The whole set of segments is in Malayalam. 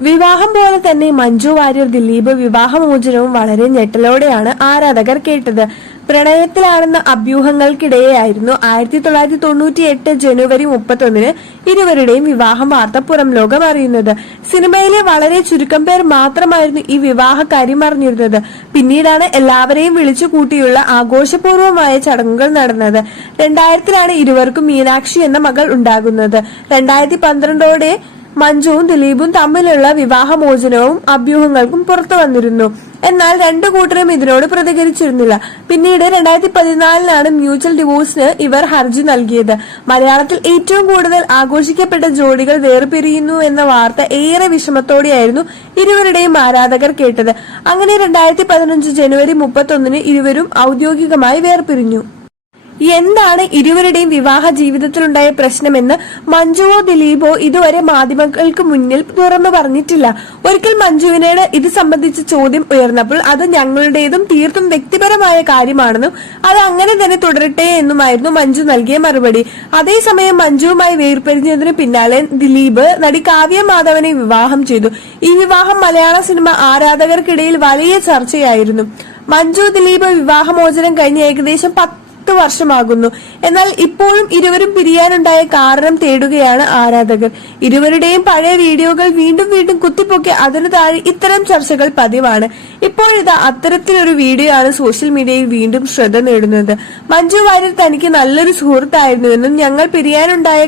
വിവാഹം പോലെ തന്നെ മഞ്ജു വാര്യർ ദിലീപ് വിവാഹമോചനവും വളരെ ഞെട്ടലോടെയാണ് ആരാധകർ കേട്ടത്. പ്രണയത്തിലാണെന്ന അഭ്യൂഹങ്ങൾക്കിടെയായിരുന്നു ആയിരത്തി തൊള്ളായിരത്തി തൊണ്ണൂറ്റി എട്ട് ജനുവരി മുപ്പത്തൊന്നിന് ഇരുവരുടെയും വിവാഹം വാർത്ത പുറം ലോകം അറിയുന്നത്. സിനിമയിലെ വളരെ ചുരുക്കം പേർ മാത്രമായിരുന്നു ഈ വിവാഹ കാര്യം അറിഞ്ഞിരുന്നത്. പിന്നീടാണ് എല്ലാവരെയും വിളിച്ചു കൂട്ടിയുള്ള ആഘോഷപൂർവമായ ചടങ്ങുകൾ നടന്നത്. രണ്ടായിരത്തിലാണ് ഇരുവർക്കും മീനാക്ഷി എന്ന മകൾ ഉണ്ടാകുന്നത്. രണ്ടായിരത്തി പന്ത്രണ്ടോടെ മഞ്ജുവും ദിലീപും തമ്മിലുള്ള വിവാഹമോചനവും അഭ്യൂഹങ്ങൾക്കും പുറത്തു വന്നിരുന്നു. എന്നാൽ രണ്ടു കൂട്ടരും ഇതിനോട് പ്രതികരിച്ചിരുന്നില്ല. പിന്നീട് രണ്ടായിരത്തി പതിനാലിലാണ് മ്യൂച്വൽ ഡിവോഴ്സിന് ഇവർ ഹർജി നൽകിയത്. മലയാളത്തിൽ ഏറ്റവും കൂടുതൽ ആഘോഷിക്കപ്പെട്ട ജോഡികൾ വേർപിരിയുന്നു എന്ന വാർത്ത ഏറെ വിഷമത്തോടെയായിരുന്നു ഇരുവരുടെയും ആരാധകർ കേട്ടത്. അങ്ങനെ രണ്ടായിരത്തി പതിനഞ്ച് ജനുവരി മുപ്പത്തൊന്നിന് ഇരുവരും ഔദ്യോഗികമായി വേർപിരിഞ്ഞു. എന്താണ് ഇരുവരുടെയും വിവാഹ ജീവിതത്തിലുണ്ടായ പ്രശ്നമെന്ന് മഞ്ജുവോ ദിലീപോ ഇതുവരെ മാധ്യമങ്ങൾക്ക് മുന്നിൽ തുറന്നു പറഞ്ഞിട്ടില്ല. ഒരിക്കൽ മഞ്ജുവിനോട് ഇത് സംബന്ധിച്ച ചോദ്യം ഉയർന്നപ്പോൾ അത് ഞങ്ങളുടേതും തീർത്തും വ്യക്തിപരമായ കാര്യമാണെന്നും അത് അങ്ങനെ തന്നെ തുടരട്ടെ എന്നുമായിരുന്നു മഞ്ജു നൽകിയ മറുപടി. അതേസമയം മഞ്ജുവുമായി വേർപിരിഞ്ഞതിന് പിന്നാലെ ദിലീപ് നടി കാവ്യ മാധവനെ വിവാഹം ചെയ്തു. ഈ വിവാഹം മലയാള സിനിമ ആരാധകർക്കിടയിൽ വലിയ ചർച്ചയായിരുന്നു. മഞ്ജു ദിലീപ് വിവാഹമോചനം കഴിഞ്ഞ് ഏകദേശം പത്ത് വർഷമാകുന്നു. എന്നാൽ ഇപ്പോഴും ഇരുവരും പിരിയാനുണ്ടായ കാരണം തേടുകയാണ് ആരാധകർ. ഇരുവരുടെയും പഴയ വീഡിയോകൾ വീണ്ടും വീണ്ടും കുത്തിപ്പൊക്കി അതിനു താഴെ ഇത്തരം ചർച്ചകൾ പതിവാണ്. ഇപ്പോഴിതാ അത്തരത്തിലൊരു വീഡിയോ ആണ് സോഷ്യൽ മീഡിയയിൽ വീണ്ടും ശ്രദ്ധ നേടുന്നത്. മഞ്ജു വാര്യർ തനിക്ക് നല്ലൊരു സുഹൃത്തായിരുന്നുവെന്നും ഞങ്ങൾ പിരിയാനുണ്ടായ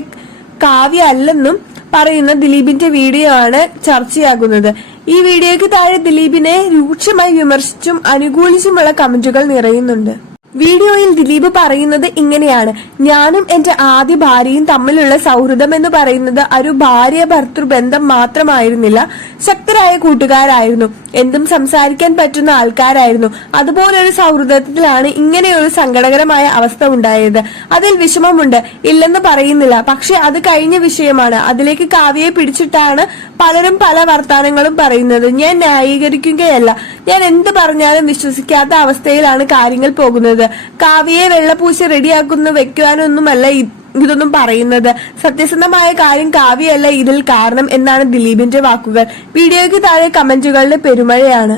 കാവ്യ അല്ലെന്നും പറയുന്ന ദിലീപിന്റെ വീഡിയോ ആണ് ചർച്ചയാകുന്നത്. ഈ വീഡിയോയ്ക്ക് താഴെ ദിലീപിനെ രൂക്ഷമായി വിമർശിച്ചും അനുകൂലിച്ചുമുള്ള കമന്റുകൾ നിറയുന്നുണ്ട്. വീഡിയോയിൽ ദിലീപ് പറയുന്നത് ഇങ്ങനെയാണ്. ഞാനും എന്റെ ആദ്യ ഭാര്യയും തമ്മിലുള്ള സൗഹൃദം എന്ന് പറയുന്നത് ഒരു ഭാര്യ ഭർത്തൃ ബന്ധം മാത്രമായിരുന്നില്ല. ശക്തരായ കൂട്ടുകാരായിരുന്നു. എന്തും സംസാരിക്കാൻ പറ്റുന്ന ആൾക്കാരായിരുന്നു. അതുപോലൊരു സൗഹൃദത്തിലാണ് ഇങ്ങനെയൊരു സങ്കടകരമായ അവസ്ഥ ഉണ്ടായത്. അതിൽ വിഷമമുണ്ട്. ഇല്ലെന്ന് പറയുന്നില്ല. പക്ഷെ അത് കഴിഞ്ഞ വിഷയമാണ്. അതിലേക്ക് കാവ്യയെ പിടിച്ചിട്ടാണ് പലരും പല വർത്താനങ്ങളും പറയുന്നത്. ഞാൻ ന്യായീകരിക്കുകയല്ല. ഞാൻ എന്ത് പറഞ്ഞാലും വിശ്വസിക്കാത്ത അവസ്ഥയിലാണ് കാര്യങ്ങൾ പോകുന്നത്. കാവ്യയെ വെള്ളപൂശി റെഡിയാക്കുന്ന വെക്കുവാനൊന്നുമല്ല ഇതൊന്നും പറയുന്നത്. സത്യസന്ധമായ കാര്യം കാവ്യയല്ല ഇതിൽ കാരണം എന്നാണ് ദിലീപിന്റെ വാക്കുകൾ. വീഡിയോയ്ക്ക് താഴെ കമന്റുകളുടെ പെരുമഴയാണ്.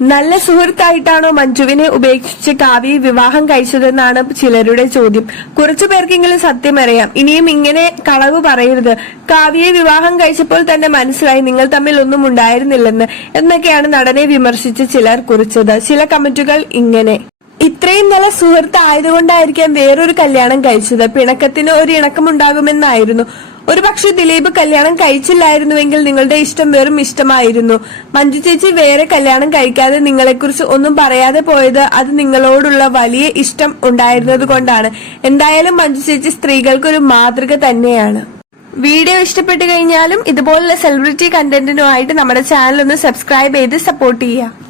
നല്ല സുഹൃത്തായിട്ടാണോ മഞ്ജുവിനെ ഉപേക്ഷിച്ച് കാവ്യ വിവാഹം കഴിച്ചതെന്നാണ് ചിലരുടെ ചോദ്യം. കുറച്ചു പേർക്കെങ്കിലും സത്യം അറിയാം. ഇനിയും ഇങ്ങനെ കളവ് പറയരുത്. കാവ്യയെ വിവാഹം കഴിച്ചപ്പോൾ തന്നെ മനസ്സിലായി നിങ്ങൾ തമ്മിൽ ഒന്നും ഉണ്ടായിരുന്നില്ലെന്ന് എന്നൊക്കെയാണ് നടനെ വിമർശിച്ച് ചിലർ കുറിച്ചത്. ചില കമന്റുകൾ ഇങ്ങനെ. ഇത്രയും നല്ല സുഹൃത്ത് ആയതുകൊണ്ടായിരിക്കാം വേറൊരു കല്യാണം കഴിച്ചത്. പിണക്കത്തിന് ഒരു ഇണക്കമുണ്ടാകുമെന്നായിരുന്നു. ഒരു പക്ഷെ ദിലീപ് കല്യാണം കഴിച്ചില്ലായിരുന്നുവെങ്കിൽ നിങ്ങളുടെ ഇഷ്ടം വെറും ഇഷ്ടമായിരുന്നു. മഞ്ജു ചേച്ചി വേറെ കല്യാണം കഴിക്കാതെ നിങ്ങളെക്കുറിച്ച് ഒന്നും പറയാതെ പോയത് അത് നിങ്ങളോടുള്ള വലിയ ഇഷ്ടം ഉണ്ടായിരുന്നത് കൊണ്ടാണ് എന്തായാലും മഞ്ജു ചേച്ചി സ്ത്രീകൾക്ക് ഒരു മാതൃക തന്നെയാണ്. വീഡിയോ ഇഷ്ടപ്പെട്ടു കഴിഞ്ഞാലും ഇതുപോലുള്ള സെലിബ്രിറ്റി കണ്ടന്റിനുമായിട്ട് നമ്മുടെ ചാനൽ ഒന്ന് സബ്സ്ക്രൈബ് ചെയ്ത് സപ്പോർട്ട് ചെയ്യുക.